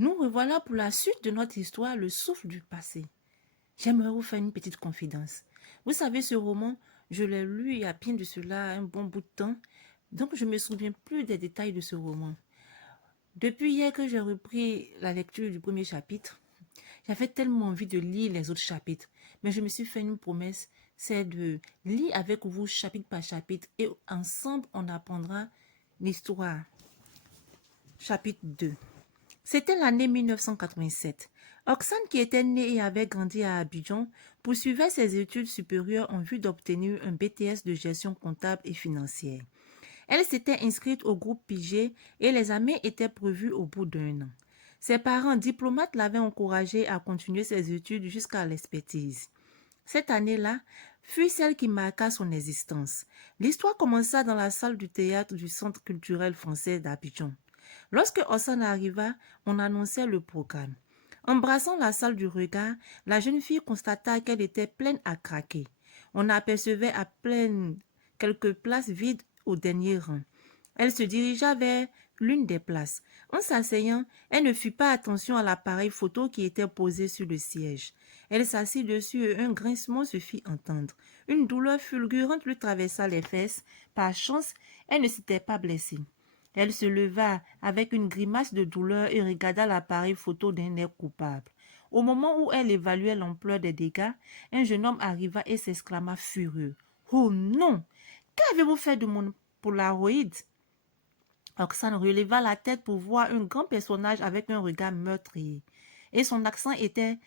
Nous revoilà pour la suite de notre histoire, le souffle du passé. J'aimerais vous faire une petite confidence. Vous savez, ce roman, je l'ai lu il y a bien de cela un bon bout de temps, donc je ne me souviens plus des détails de ce roman. Depuis hier que j'ai repris la lecture du premier chapitre, j'avais tellement envie de lire les autres chapitres, mais je me suis fait une promesse, c'est de lire avec vous chapitre par chapitre et ensemble on apprendra l'histoire. Chapitre 2. C'était l'année 1987. Oxane, qui était née et avait grandi à Abidjan, poursuivait ses études supérieures en vue d'obtenir un BTS de gestion comptable et financière. Elle s'était inscrite au groupe Pigé et l'examen était prévu au bout d'1 an. Ses parents diplomates l'avaient encouragée à continuer ses études jusqu'à l'expertise. Cette année-là fut celle qui marqua son existence. L'histoire commença dans la salle du théâtre du Centre culturel français d'Abidjan. Lorsque Ossan arriva, on annonçait le programme. Embrassant la salle du regard, la jeune fille constata qu'elle était pleine à craquer. On apercevait à peine quelques places vides au dernier rang. Elle se dirigea vers l'une des places. En s'asseyant, elle ne fit pas attention à l'appareil photo qui était posé sur le siège. Elle s'assit dessus et un grincement se fit entendre. Une douleur fulgurante lui traversa les fesses. Par chance, elle ne s'était pas blessée. Elle se leva avec une grimace de douleur et regarda l'appareil photo d'un air coupable. Au moment où elle évaluait l'ampleur des dégâts, un jeune homme arriva et s'exclama furieux. « Oh non! Qu'avez-vous fait de mon Polaroid ?» Oxane releva la tête pour voir un grand personnage avec un regard meurtrier. Et son accent était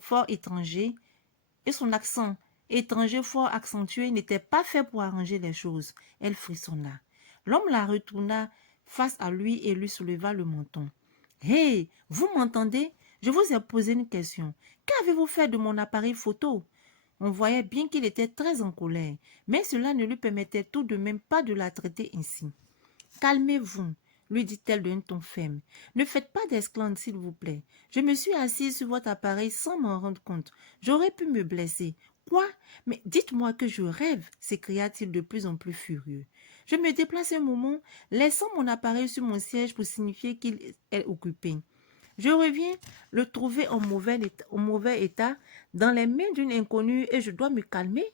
fort étranger. Et son accent étranger fort accentué n'était pas fait pour arranger les choses. Elle frissonna. L'homme la retourna face à lui et lui souleva le menton. « Hé, vous m'entendez? Je vous ai posé une question. Qu'avez-vous fait de mon appareil photo ?» On voyait bien qu'il était très en colère, mais cela ne lui permettait tout de même pas de la traiter ainsi. « Calmez-vous, lui dit-elle d'un ton ferme. Ne faites pas d'esclandre, s'il vous plaît. Je me suis assise sur votre appareil sans m'en rendre compte. J'aurais pu me blesser. Quoi? Mais dites-moi que je rêve, s'écria-t-il de plus en plus furieux. Je me déplace un moment, laissant mon appareil sur mon siège pour signifier qu'il est occupé. Je reviens le trouver en mauvais état dans les mains d'une inconnue et je dois me calmer.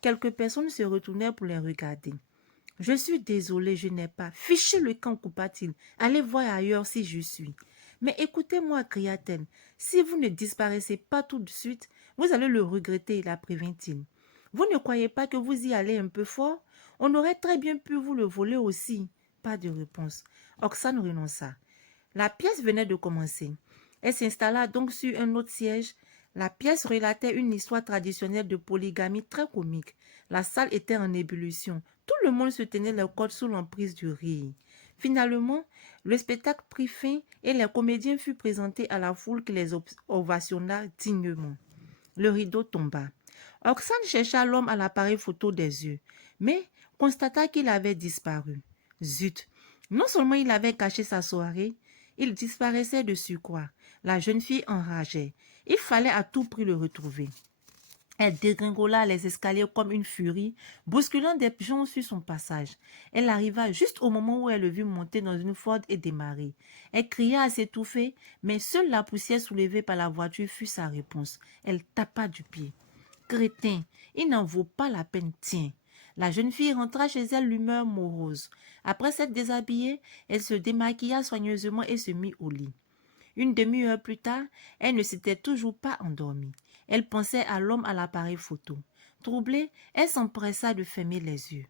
Quelques personnes se retournèrent pour les regarder. « Je suis désolée, je n'ai pas. Fichez le camp, coupa-t-il. Allez voir ailleurs si je suis. » « Mais écoutez-moi, cria-t-elle. Si vous ne disparaissez pas tout de suite, vous allez le regretter, la prévint-il. Vous ne croyez pas que vous y allez un peu fort? On aurait très bien pu vous le voler aussi. Pas de réponse. Oxane renonça. La pièce venait de commencer. Elle s'installa donc sur un autre siège. La pièce relatait une histoire traditionnelle de polygamie très comique. La salle était en ébullition. Tout le monde se tenait les côtes sous l'emprise du rire. Finalement, le spectacle prit fin et les comédiens furent présentés à la foule qui les ovationna dignement. Le rideau tomba. Oxane chercha l'homme à l'appareil photo des yeux, mais constata qu'il avait disparu. Zut! Non seulement il avait caché sa soirée, il disparaissait de surcroît. La jeune fille enrageait. Il fallait à tout prix le retrouver. Elle dégringola les escaliers comme une furie, bousculant des gens sur son passage. Elle arriva juste au moment où elle le vit monter dans une Ford et démarrer. Elle cria à s'étouffer, mais seule la poussière soulevée par la voiture fut sa réponse. Elle tapa du pied. « Crétin, il n'en vaut pas la peine, tiens !» La jeune fille rentra chez elle l'humeur morose. Après s'être déshabillée, elle se démaquilla soigneusement et se mit au lit. Une demi-heure plus tard, elle ne s'était toujours pas endormie. Elle pensait à l'homme à l'appareil photo. Troublée, elle s'empressa de fermer les yeux.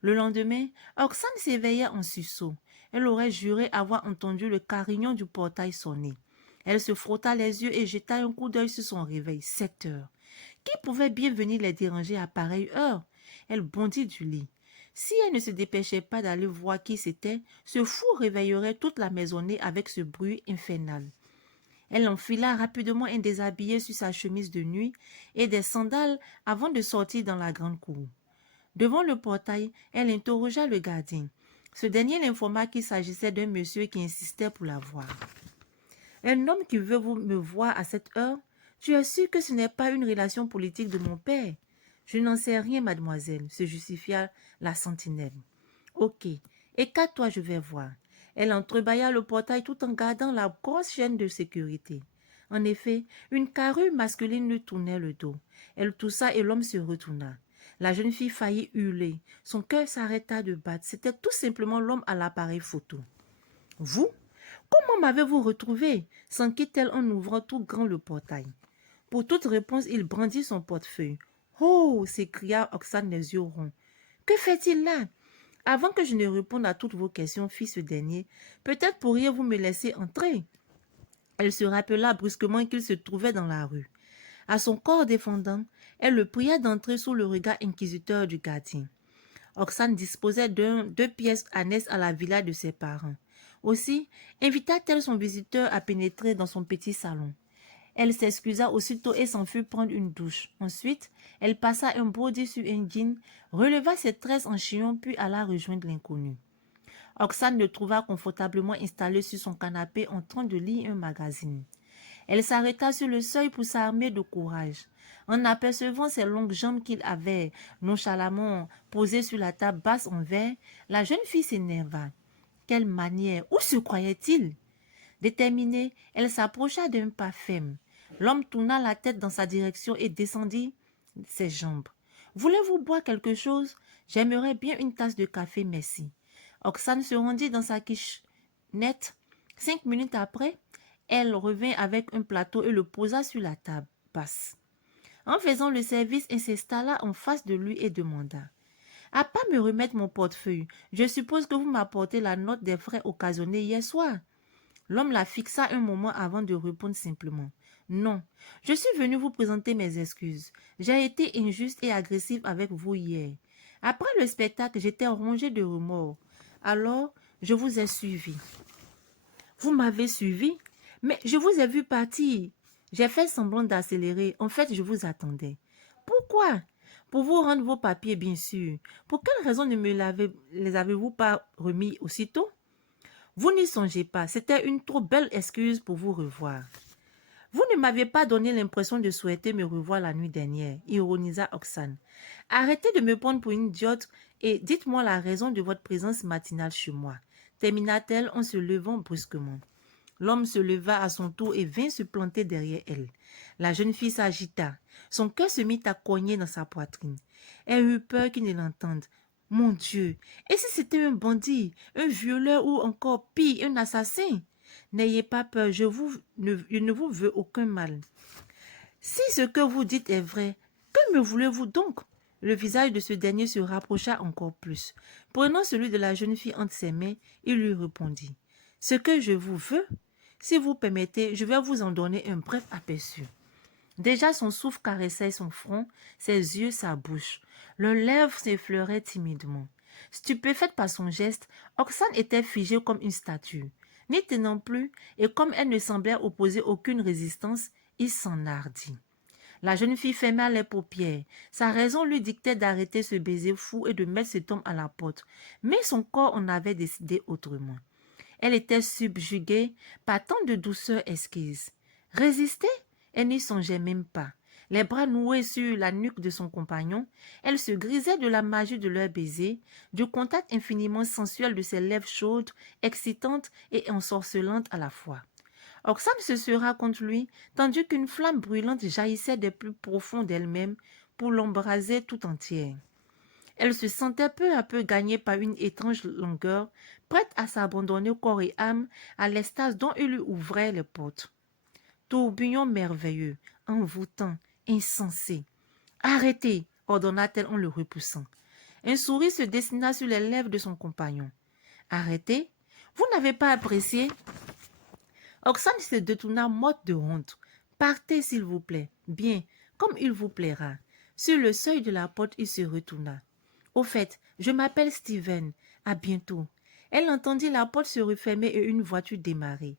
Le lendemain, Oxane s'éveilla en sursaut. Elle aurait juré avoir entendu le carillon du portail sonner. Elle se frotta les yeux et jeta un coup d'œil sur son réveil. 7 heures. Qui pouvait bien venir les déranger à pareille heure? Elle bondit du lit. Si elle ne se dépêchait pas d'aller voir qui c'était, ce fou réveillerait toute la maisonnée avec ce bruit infernal. Elle enfila rapidement un déshabillé sur sa chemise de nuit et des sandales avant de sortir dans la grande cour. Devant le portail, elle interrogea le gardien. Ce dernier l'informa qu'il s'agissait d'un monsieur qui insistait pour la voir. « Un homme qui veut me voir à cette heure? Tu es sûre que ce n'est pas une relation politique de mon père? » « Je n'en sais rien, mademoiselle, » se justifia la sentinelle. « Ok, écarte-toi, je vais voir. » Elle entrebâilla le portail tout en gardant la grosse chaîne de sécurité. En effet, une carrure masculine lui tournait le dos. Elle toussa et l'homme se retourna. La jeune fille faillit hurler. Son cœur s'arrêta de battre. C'était tout simplement l'homme à l'appareil photo. « Vous? Comment m'avez-vous retrouvé » s'enquit-elle en ouvrant tout grand le portail. Pour toute réponse, il brandit son portefeuille. « Oh » s'écria Oxane les yeux ronds. « Que fait-il là ?» Avant que je ne réponde à toutes vos questions, fit ce dernier, peut-être pourriez-vous me laisser entrer. Elle se rappela brusquement qu'il se trouvait dans la rue. À son corps défendant, elle le pria d'entrer sous le regard inquisiteur du gardien. Oxane disposait deux pièces annexes à la villa de ses parents. Aussi, invita-t-elle son visiteur à pénétrer dans son petit salon. Elle s'excusa aussitôt et s'en fut prendre une douche. Ensuite, elle passa un body sur un jean, releva ses tresses en chignon puis alla rejoindre l'inconnu. Oxane le trouva confortablement installé sur son canapé en train de lire un magazine. Elle s'arrêta sur le seuil pour s'armer de courage. En apercevant ses longues jambes qu'il avait nonchalamment posées sur la table basse en verre, la jeune fille s'énerva. Quelle manière! Où se croyait-il? Déterminée, elle s'approcha d'un pas ferme. L'homme tourna la tête dans sa direction et descendit ses jambes. « Voulez-vous boire quelque chose? J'aimerais bien une tasse de café, merci. » Oxane se rendit dans sa quiche nette. 5 minutes après, elle revint avec un plateau et le posa sur la table basse. En faisant le service, elle s'installa en face de lui et demanda « À pas me remettre mon portefeuille, je suppose que vous m'apportez la note des frais occasionnés hier soir. » L'homme la fixa un moment avant de répondre simplement. « Non, je suis venu vous présenter mes excuses. J'ai été injuste et agressive avec vous hier. Après le spectacle, j'étais rongée de remords. Alors, je vous ai suivi. » « Vous m'avez suivi? Mais je vous ai vu partir. » J'ai fait semblant d'accélérer. En fait, je vous attendais. « Pourquoi? » « Pour vous rendre vos papiers, bien sûr. Pour quelle raison ne les avez-vous pas remis aussitôt? » Vous n'y songez pas, c'était une trop belle excuse pour vous revoir. Vous ne m'aviez pas donné l'impression de souhaiter me revoir la nuit dernière, ironisa Oxane. Arrêtez de me prendre pour une idiote et dites-moi la raison de votre présence matinale chez moi, termina-t-elle en se levant brusquement. L'homme se leva à son tour et vint se planter derrière elle. La jeune fille s'agita. Son cœur se mit à cogner dans sa poitrine. Elle eut peur qu'il ne l'entende. Mon Dieu, et si c'était un bandit, un violeur ou encore pire, un assassin? N'ayez pas peur, je ne vous veux aucun mal. Si ce que vous dites est vrai, que me voulez-vous donc? Le visage de ce dernier se rapprocha encore plus. Prenant celui de la jeune fille entre ses mains, il lui répondit. Ce que je vous veux, si vous permettez, je vais vous en donner un bref aperçu. Déjà son souffle caressait son front, ses yeux, sa bouche. Leurs lèvres s'effleuraient timidement. Stupéfaite par son geste, Oxane était figée comme une statue. N'y tenant plus, et comme elle ne semblait opposer aucune résistance, il s'enhardit. La jeune fille ferma les paupières. Sa raison lui dictait d'arrêter ce baiser fou et de mettre cet homme à la porte. Mais son corps en avait décidé autrement. Elle était subjuguée par tant de douceur esquisse. Résister? Elle n'y songeait même pas. Les bras noués sur la nuque de son compagnon, elle se grisait de la magie de leur baiser, du contact infiniment sensuel de ses lèvres chaudes, excitantes et ensorcelantes à la fois. Oxane se serra contre lui, tandis qu'une flamme brûlante jaillissait des plus profonds d'elle-même pour l'embraser tout entière. Elle se sentait peu à peu gagnée par une étrange langueur, prête à s'abandonner corps et âme à l'extase dont il lui ouvrait les portes. Tourbillon merveilleux, envoûtant, insensé. « Arrêtez !» ordonna-t-elle en le repoussant. Un sourire se dessina sur les lèvres de son compagnon. « Arrêtez? Vous n'avez pas apprécié ?» Oxane se détourna morte de honte. « Partez, s'il vous plaît. Bien, comme il vous plaira. » Sur le seuil de la porte, il se retourna. « Au fait, je m'appelle Steven. À bientôt. » Elle entendit la porte se refermer et une voiture démarrer.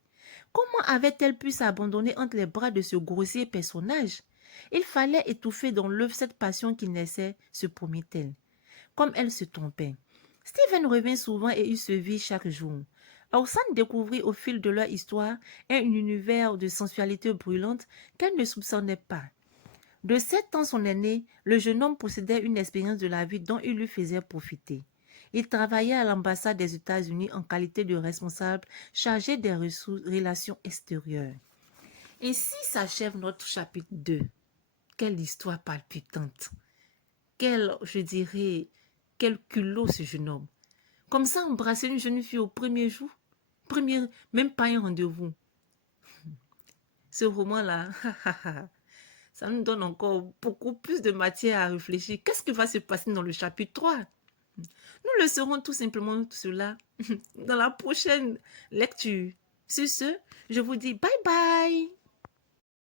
Comment avait-elle pu s'abandonner entre les bras de ce grossier personnage? Il fallait étouffer dans l'œuf cette passion qui naissait, se promit-elle. Comme elle se trompait. Steven revint souvent et il se vit chaque jour. Oxane découvrit au fil de leur histoire un univers de sensualité brûlante qu'elle ne soupçonnait pas. De 7 ans son aîné, le jeune homme possédait une expérience de la vie dont il lui faisait profiter. Il travaillait à l'ambassade des États-Unis en qualité de responsable chargé des relations extérieures. Ainsi s'achève notre chapitre 2. Quelle histoire palpitante. Je dirais, quel culot ce jeune homme. Comme ça, embrasser une jeune fille au premier jour. Même pas un rendez-vous. Ce roman-là, ça nous donne encore beaucoup plus de matière à réfléchir. Qu'est-ce qui va se passer dans le chapitre 3? Nous le saurons tout simplement cela dans la prochaine lecture. Sur ce, je vous dis bye bye.